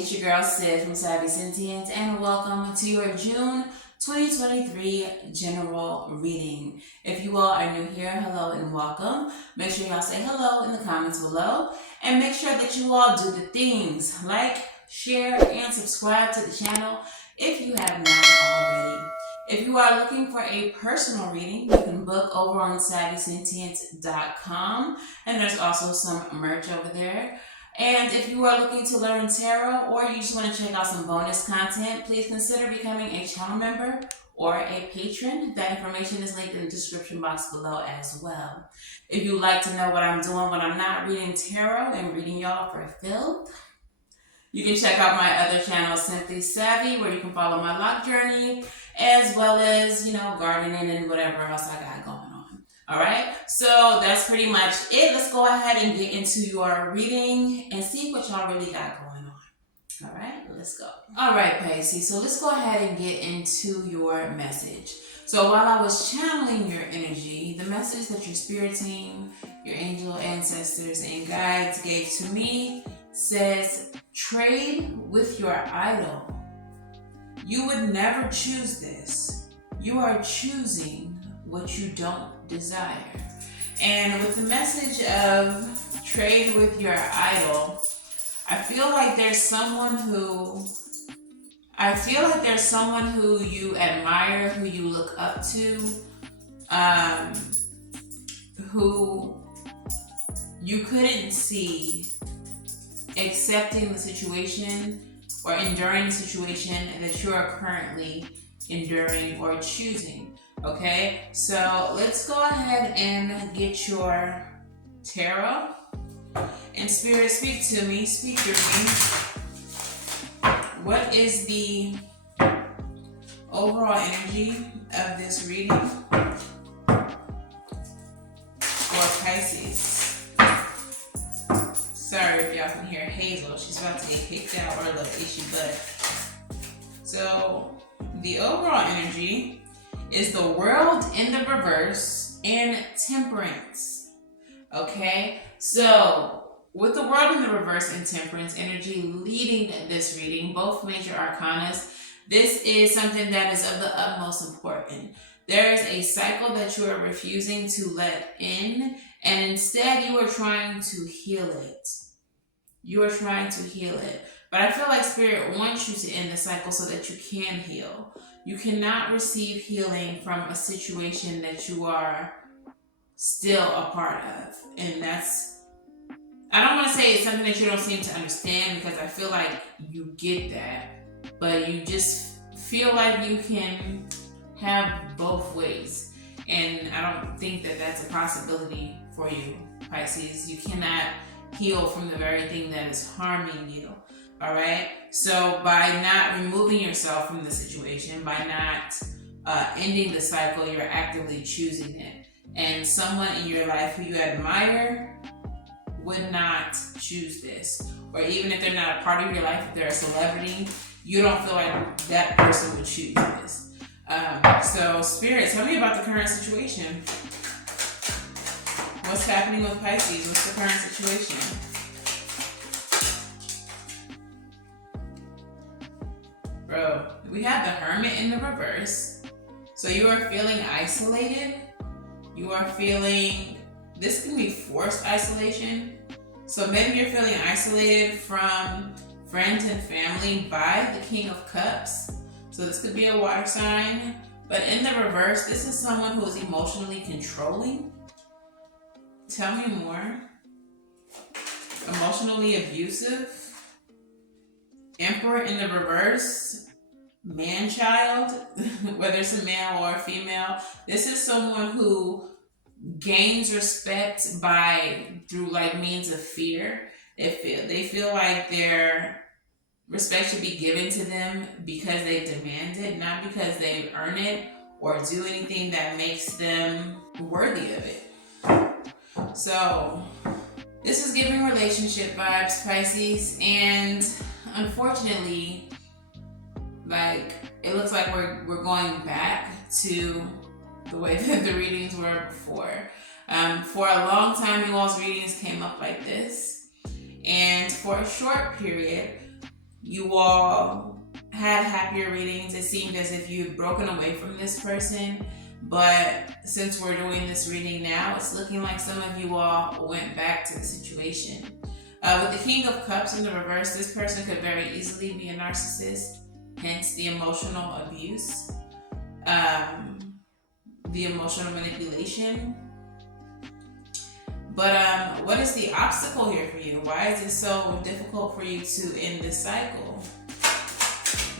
it's your girl Sid from Savy, Sentient, and welcome to your June 2023 general reading. If you all are new here, hello and welcome. Make sure y'all say hello in the comments below, and make sure that you all do the things like, share, and subscribe to the channel if you have not already. If you are looking for a personal reading, you can book over on SavySentient.com, and there's also some merch over there. And if you are looking to learn tarot, or you just want to check out some bonus content, please consider becoming a channel member or a patron. That information is linked in the description box below as well. If you'd like to know what I'm doing when I'm not reading tarot and reading y'all for filth, you can check out my other channel, Simply Savy, where you can follow my lock journey, as well as, gardening and whatever else I got going on. All right, so that's pretty much it. Let's go ahead and get into your reading and see what y'all really got going on. All right, let's go. All right, Pisces, so let's go ahead and get into your message. So while I was channeling your energy, the message that your spirit team, your angel ancestors, and guides gave to me says, trade with your idol. You would never choose this. You are choosing what you don't desire. And with the message of trade with your idol, I feel like there's someone who you admire, who you look up to, who you couldn't see accepting the situation or enduring the situation that you are currently enduring or choosing. Okay, so let's go ahead and get your tarot. And Spirit, speak to me, speak through me. What is the overall energy of this reading for Pisces? Sorry if y'all can hear Hazel. She's about to get kicked out or a little issue, but so the overall energy is the World in the reverse and Temperance. Okay, so with the World in the reverse and Temperance energy leading this reading, both major arcanas, this is something that is of the utmost importance. There is a cycle that you are refusing to let in, and instead you are trying to heal it. You are trying to heal it. But I feel like Spirit wants you to end the cycle so that you can heal. You cannot receive healing from a situation that you are still a part of. And that's, I don't want to say it's something that you don't seem to understand, because I feel like you get that. But you just feel like you can have both ways. And I don't think that that's a possibility for you, Pisces. You cannot heal from the very thing that is harming you. All right. So by not removing yourself from the situation, by not ending the cycle, you're actively choosing it. And someone in your life who you admire would not choose this. Or even if they're not a part of your life, if they're a celebrity, you don't feel like that person would choose this. So Spirit, tell me about the current situation. What's happening with Pisces? What's the current situation? Bro, we have the Hermit in the reverse. So you are feeling isolated. You are feeling, this can be forced isolation. So maybe you're feeling isolated from friends and family by the King of Cups. So this could be a water sign. But in the reverse, this is someone who is emotionally controlling. Tell me more. Emotionally abusive. Emperor in the reverse. Man-child, whether it's a male or a female. This is someone who gains respect through means of fear. They feel like their respect should be given to them because they demand it, not because they earn it or do anything that makes them worthy of it. So this is giving relationship vibes, Pisces, and unfortunately, it looks like we're going back to the way that the readings were before. For a long time, you all's readings came up like this, and for a short period, you all had happier readings. It seemed as if you'd broken away from this person. But since we're doing this reading now, it's looking like some of you all went back to the situation. With the King of Cups in the reverse, this person could very easily be a narcissist, hence the emotional abuse, the emotional manipulation. But what is the obstacle here for you? Why is it so difficult for you to end this cycle?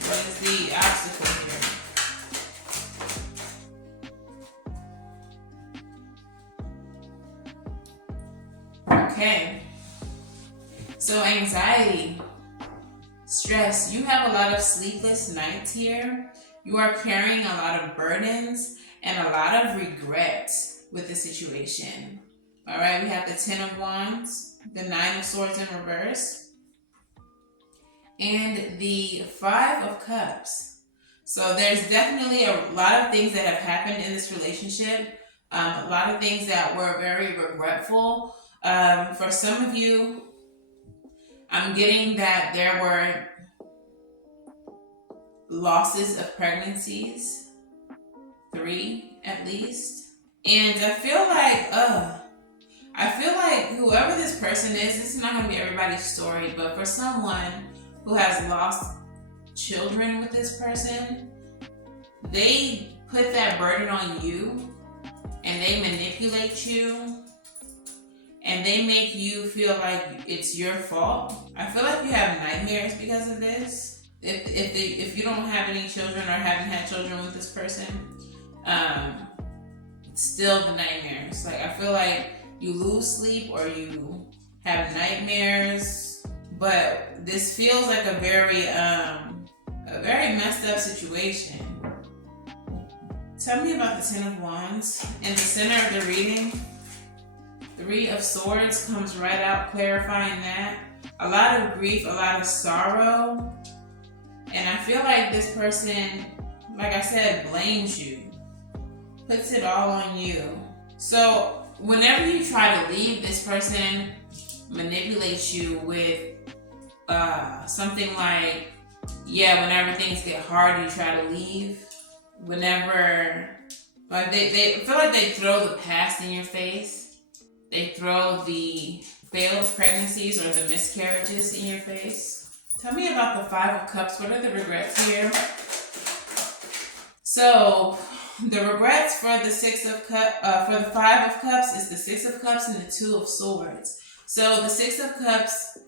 What is the obstacle here? Okay, so anxiety, stress. You have a lot of sleepless nights here. You are carrying a lot of burdens and a lot of regret with the situation. All right, we have the Ten of Wands, the Nine of Swords in reverse, and the Five of Cups. So there's definitely a lot of things that have happened in this relationship, a lot of things that were very regretful. For some of you, I'm getting that there were losses of pregnancies, 3 at least. And I feel like whoever this person is, this is not going to be everybody's story, but for someone who has lost children with this person, they put that burden on you and they manipulate you. And they make you feel like it's your fault. I feel like you have nightmares because of this. If you don't have any children or haven't had children with this person, still the nightmares. Like, I feel like you lose sleep or you have nightmares. But this feels like a very messed up situation. Tell me about the Ten of Wands. In the center of the reading, 3 of Swords comes right out, clarifying that. A lot of grief, a lot of sorrow. And I feel like this person, like I said, blames you. Puts it all on you. So whenever you try to leave, this person manipulates you with something like, whenever things get hard, you try to leave. Whenever, like they feel like they throw the past in your face. They throw the failed pregnancies or the miscarriages in your face. Tell me about the Five of Cups. What are the regrets here? So the regrets for the for the Five of Cups is the Six of Cups and the Two of Swords. So the Six of Cups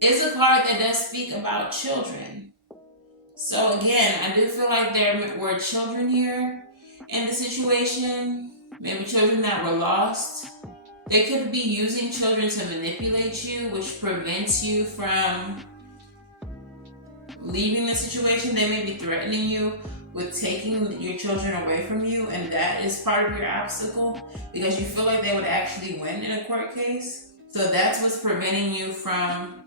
is a card that does speak about children. So again, I do feel like there were children here in the situation. Maybe children that were lost. They could be using children to manipulate you, which prevents you from leaving the situation. They may be threatening you with taking your children away from you, and that is part of your obstacle because you feel like they would actually win in a court case. So that's what's preventing you from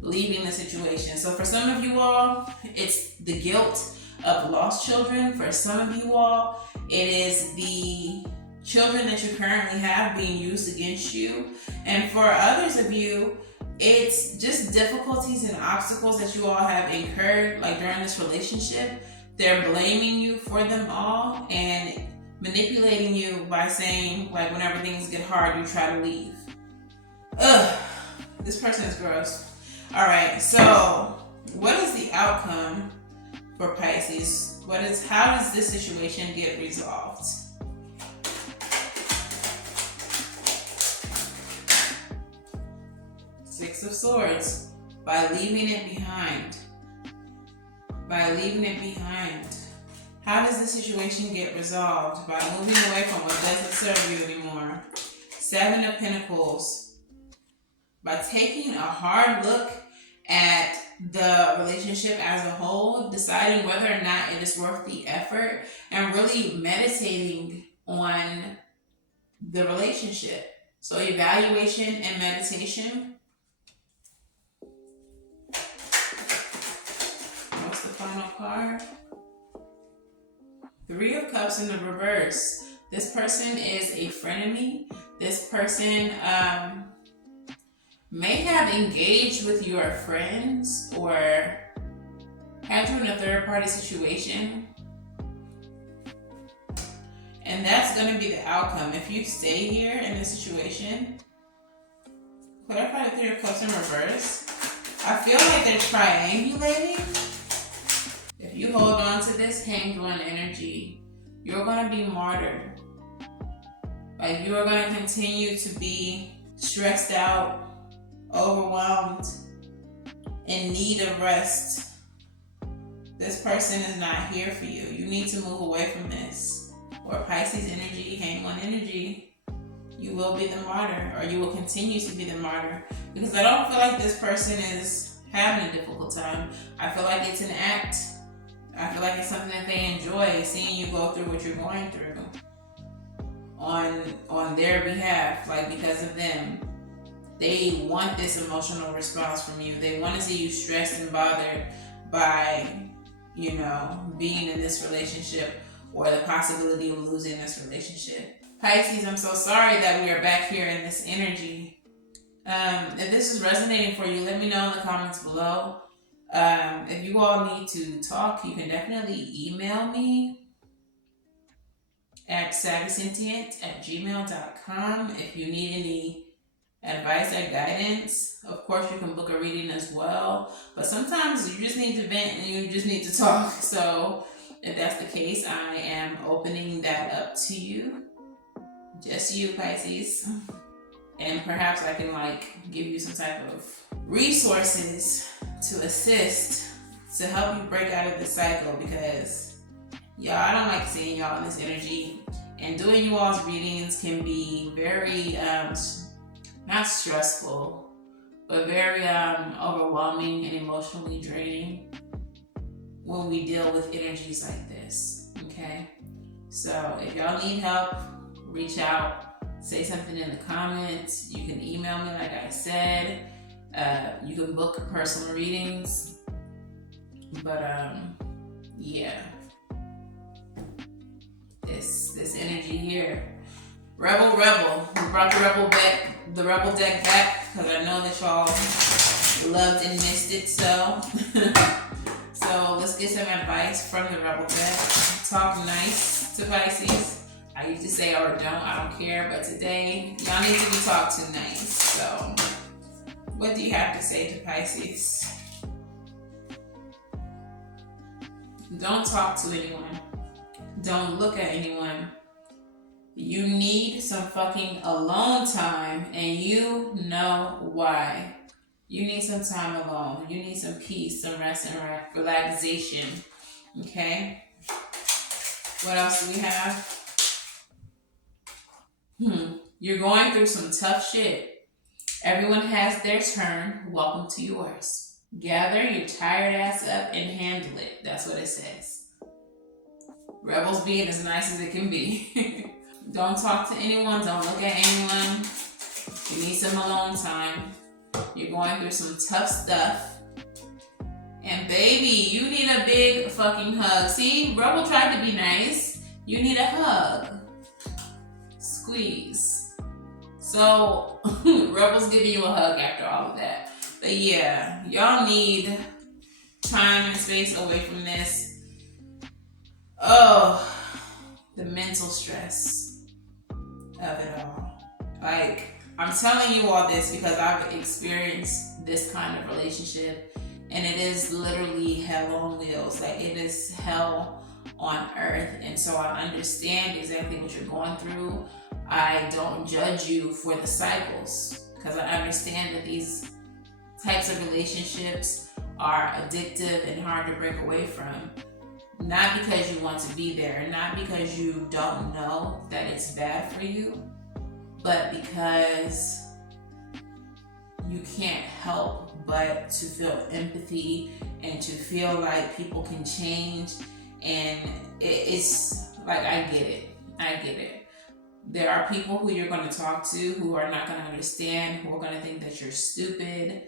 leaving the situation. So for some of you all, it's the guilt of lost children. For some of you all, it is the children that you currently have being used against you. And for others of you, it's just difficulties and obstacles that you all have incurred, like during this relationship. They're blaming you for them all and manipulating you by saying, like, whenever things get hard, you try to leave. Ugh, this person is gross. All right, so what is the outcome for Pisces? How does this situation get resolved? Six of Swords, by leaving it behind. By leaving it behind. How does the situation get resolved? By moving away from what doesn't serve you anymore. Seven of Pentacles. By taking a hard look at the relationship as a whole, deciding whether or not it is worth the effort, and really meditating on the relationship. So evaluation and meditation. What's the final card? Three of Cups in the reverse. This person is a frenemy. This person may have engaged with your friends or in a third party situation, and that's going to be the outcome. If you stay here in this situation, clarify the Three of Cups in reverse. I feel like they're triangulating. If you hold on to this Hanged One energy, you're going to be martyred. Like, you are going to continue to be stressed out, overwhelmed, in need of rest. This person is not here for you. You need to move away from this. Or Pisces energy, Hanged One energy, you will be the martyr, or you will continue to be the martyr. Because I don't feel like this person is having a difficult time. I feel like it's an act. I feel like it's something that they enjoy, seeing you go through what you're going through on their behalf, like because of them. They want this emotional response from you. They want to see you stressed and bothered by, being in this relationship or the possibility of losing this relationship. Pisces, I'm so sorry that we are back here in this energy. If this is resonating for you, let me know in the comments below. If you all need to talk, you can definitely email me at savvysentient@gmail.com. If you need any advice or guidance, of course you can book a reading as well. But sometimes you just need to vent and you just need to talk. So if that's the case, I am opening that up to you. Just you, Pisces. And perhaps I can give you some type of resources to assist to help you break out of this cycle, because y'all, I don't like seeing y'all in this energy, and doing you all's readings can be very not stressful, but very overwhelming and emotionally draining when we deal with energies like this. Okay, so if y'all need help, reach out. Say something in the comments. You can email me, like I said. You can book personal readings. But yeah, this energy here, rebel. We brought the rebel deck back because I know that y'all loved and missed it. So so let's get some advice from the rebel deck. Talk nice to Pisces. I used to say or I don't care, but today y'all need to be talked to nice. So what do you have to say to Pisces? Don't talk to anyone. Don't look at anyone. You need some fucking alone time, and you know why. You need some time alone. You need some peace, some rest, and relaxation. Okay? What else do we have? You're going through some tough shit. Everyone has their turn. Welcome to yours. Gather your tired ass up and handle it. That's what it says. Rebels being as nice as it can be. Don't talk to anyone. Don't look at anyone. You need some alone time. You're going through some tough stuff. And baby, you need a big fucking hug. See, Rebel tried to be nice. You need a hug. Squeeze. So, Rebel's giving you a hug after all of that. But yeah, y'all need time and space away from this. Oh, the mental stress of it all. I'm telling you all this because I've experienced this kind of relationship, and it is literally hell on wheels. It is hell on earth. And so I understand exactly what you're going through. I don't judge you for the cycles, because I understand that these types of relationships are addictive and hard to break away from. Not because you want to be there, not because you don't know that it's bad for you, but because you can't help but to feel empathy and to feel like people can change. And it's I get it. There are people who you're going to talk to who are not going to understand, who are going to think that you're stupid,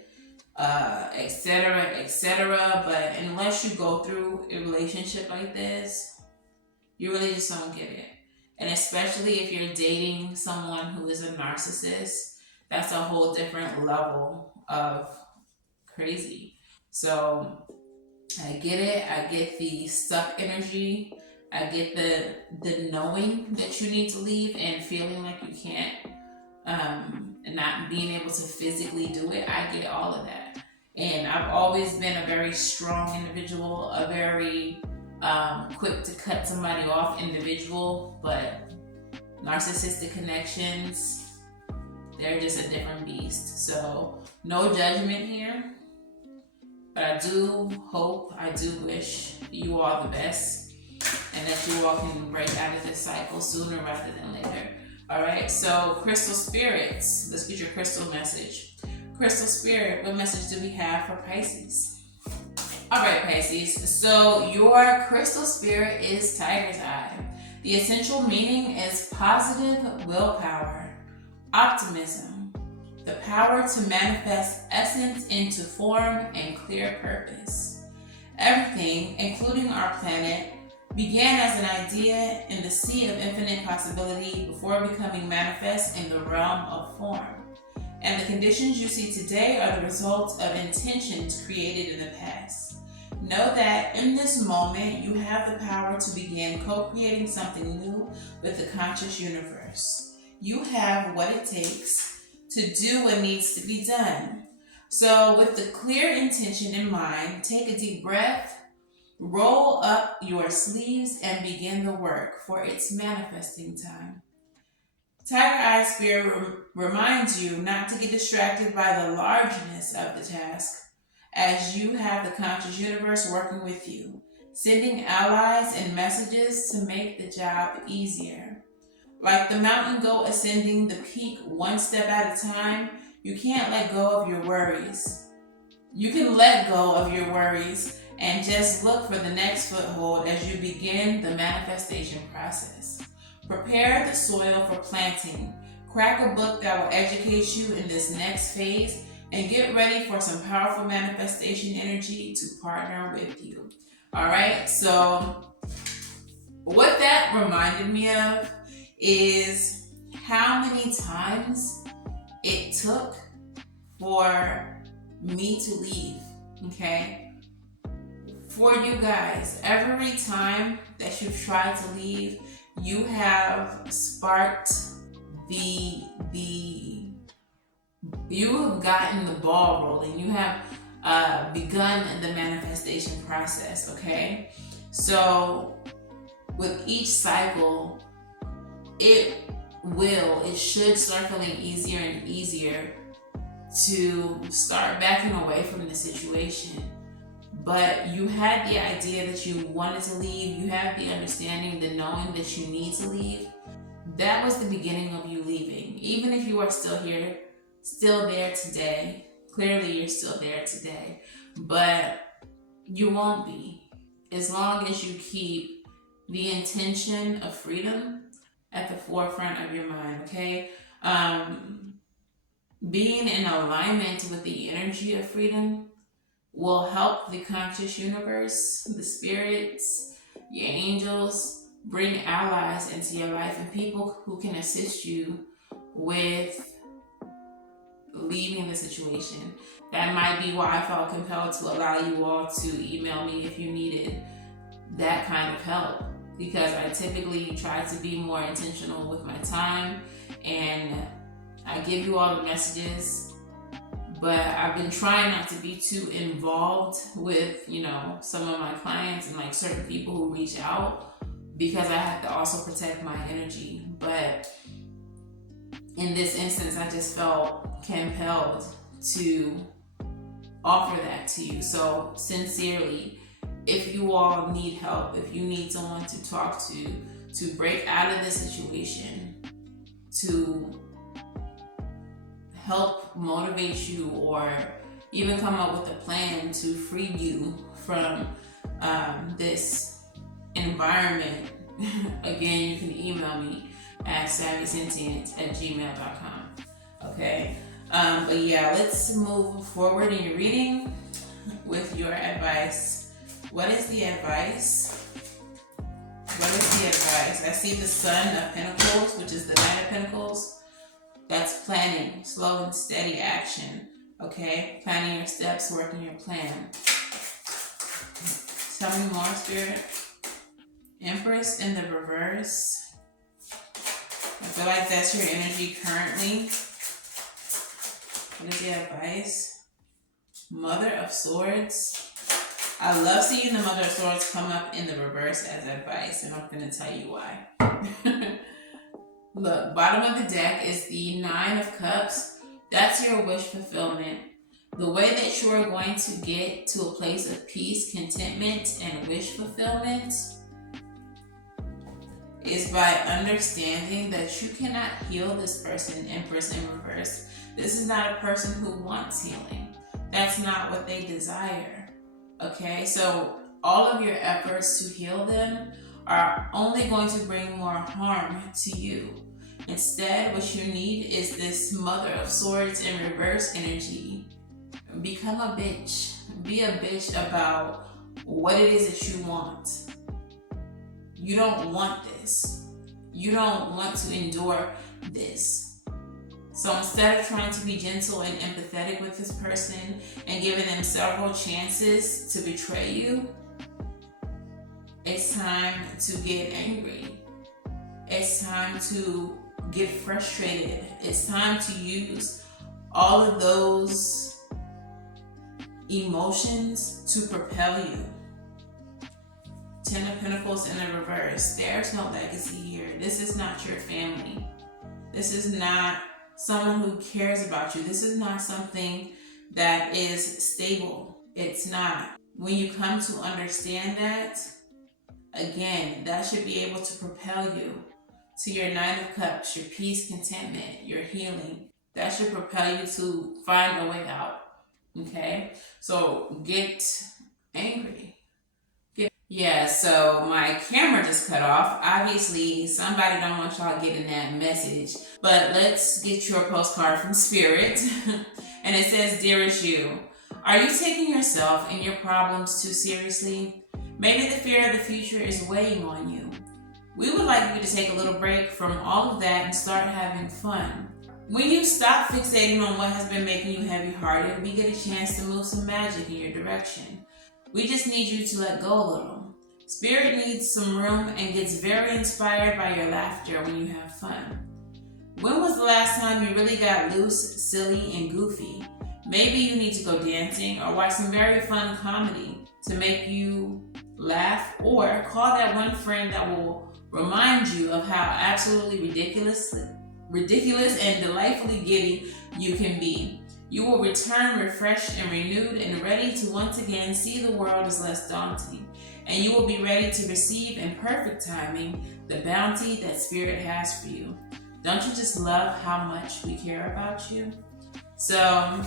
etc., etc. But unless you go through a relationship like this, you really just don't get it. And especially if you're dating someone who is a narcissist, that's a whole different level of crazy. So I get it. I get the stuck energy. I get the knowing that you need to leave and feeling like you can't, and not being able to physically do it. I get all of that. And I've always been a very strong individual, a very quick to cut somebody off individual, but narcissistic connections, they're just a different beast. So no judgment here, but I do hope, I do wish you all the best and that you all can break out of this cycle sooner rather than later. All right, so crystal spirits, let's get your crystal message. Crystal spirit, what message do we have for Pisces? All right, Pisces, so your crystal spirit is Tiger's Eye. The essential meaning is positive willpower, optimism, the power to manifest essence into form and clear purpose. Everything, including our planet, began as an idea in the sea of infinite possibility before becoming manifest in the realm of form. And the conditions you see today are the result of intentions created in the past. Know that in this moment, you have the power to begin co-creating something new with the conscious universe. You have what it takes to do what needs to be done. So with the clear intention in mind, take a deep breath, roll up your sleeves, and begin the work, for it's manifesting time. Tiger Eye Spirit reminds you not to get distracted by the largeness of the task, as you have the conscious universe working with you, sending allies and messages to make the job easier. Like the mountain goat ascending the peak one step at a time, you can't let go of your worries. You can let go of your worries and just look for the next foothold as you begin the manifestation process. Prepare the soil for planting. Crack a book that will educate you in this next phase, and get ready for some powerful manifestation energy to partner with you. All right, so what that reminded me of is how many times it took for me to leave, okay? For you guys, every time that you've tried to leave, you have sparked you have gotten the ball rolling. You have begun the manifestation process, okay? So with each cycle, it should start feeling easier and easier to start backing away from the situation. But you had the idea that you wanted to leave. You have the understanding, the knowing that you need to leave. That was the beginning of you leaving. Even if you are still here, still there today, clearly you're still there today, but you won't be as long as you keep the intention of freedom at the forefront of your mind, okay? Being in alignment with the energy of freedom will help the conscious universe, the spirits, your angels, bring allies into your life and people who can assist you with leaving the situation. That might be why I felt compelled to allow you all to email me if you needed that kind of help, because I typically try to be more intentional with my time and I give you all the messages, but I've been trying not to be too involved with, some of my clients and like certain people who reach out, because I have to also protect my energy. But in this instance, I just felt compelled to offer that to you. So sincerely, if you all need help, if you need someone to talk to break out of the situation, to help motivate you, or even come up with a plan to free you from this environment, again, you can email me at savvysentient@gmail.com. Okay, but yeah, let's move forward in your reading with your advice. What is the advice? What is the advice? I see the Sun of Pentacles, which is the Knight of Pentacles. That's planning, slow and steady action. Okay, planning your steps, working your plan. Tell me more, Spirit. Empress in the reverse. I feel like that's your energy currently. What is the advice? Mother of Swords. I love seeing the Mother of Swords come up in the reverse as advice, and I'm going to tell you why. Look, bottom of the deck is the Nine of Cups. That's your wish fulfillment. The way that you are going to get to a place of peace, contentment, and wish fulfillment is by understanding that you cannot heal this person, Empress in reverse. This is not a person who wants healing. That's not what they desire. Okay, so all of your efforts to heal them are only going to bring more harm to you. Instead, what you need is this Mother of Swords in reverse energy. Become a bitch. Be a bitch about what it is that you want. You don't want this. You don't want to endure this. So instead of trying to be gentle and empathetic with this person and giving them several chances to betray you, it's time to get angry. It's time to get frustrated. It's time to use all of those emotions to propel you. Ten of Pentacles in the reverse. There's no legacy here. This is not your family. This is not someone who cares about you. This is not something that is stable. It's not. When you come to understand that, again, that should be able to propel you to your Nine of Cups, your peace, contentment, your healing. That should propel you to find a way out. Okay? So get angry. Yeah, so my camera just cut off. Obviously, somebody don't want y'all getting that message. But let's get your postcard from Spirit. And it says, Dearest you, are you taking yourself and your problems too seriously? Maybe the fear of the future is weighing on you. We would like you to take a little break from all of that and start having fun. When you stop fixating on what has been making you heavy-hearted, we get a chance to move some magic in your direction. We just need you to let go a little. Spirit needs some room and gets very inspired by your laughter when you have fun. When was the last time you really got loose, silly, and goofy? Maybe you need to go dancing or watch some very fun comedy to make you laugh, or call that one friend that will remind you of how absolutely ridiculous and delightfully giddy you can be. You will return refreshed and renewed and ready to once again see the world as less daunting. And you will be ready to receive in perfect timing the bounty that Spirit has for you. Don't you just love how much we care about you? So,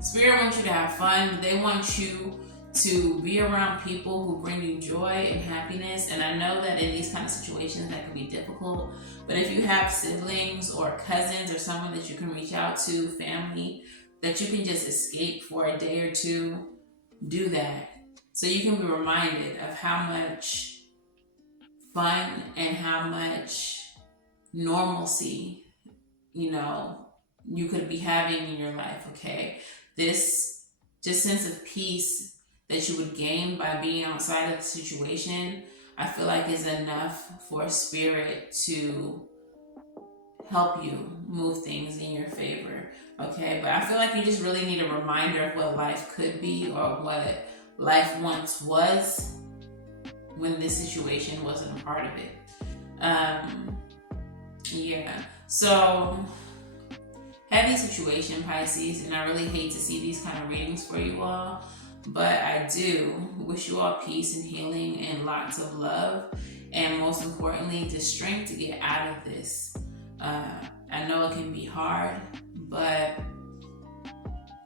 Spirit wants you to have fun. They want you to be around people who bring you joy and happiness. And I know that in these kind of situations that can be difficult. But if you have siblings or cousins or someone that you can reach out to, family, that you can just escape for a day or two, do that. So you can be reminded of how much fun and how much normalcy, you could be having in your life, okay? This just sense of peace that you would gain by being outside of the situation, I feel like is enough for Spirit to help you move things in your favor, okay? But I feel like you just really need a reminder of what life could be or what life once was when this situation wasn't a part of it. Yeah, so heavy situation, Pisces, and I really hate to see these kind of readings for you all, but I do wish you all peace and healing and lots of love, and most importantly, the strength to get out of this. I know it can be hard, but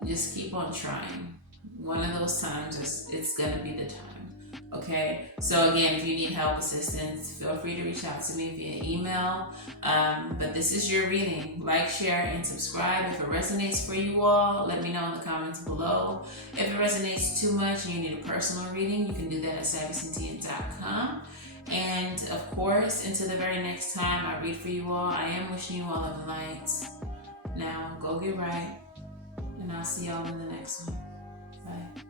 just keep on trying. One of those times, it's gonna be the time. Okay, so again, if you need help, assistance, feel free to reach out to me via email. But this is your reading. Like, share, and subscribe. If it resonates for you all, let me know in the comments below. If it resonates too much and you need a personal reading, you can do that at SavySentient.com. And of course, until the very next time I read for you all, I am wishing you all of the light. Now, go get right, and I'll see y'all in the next one. Bye.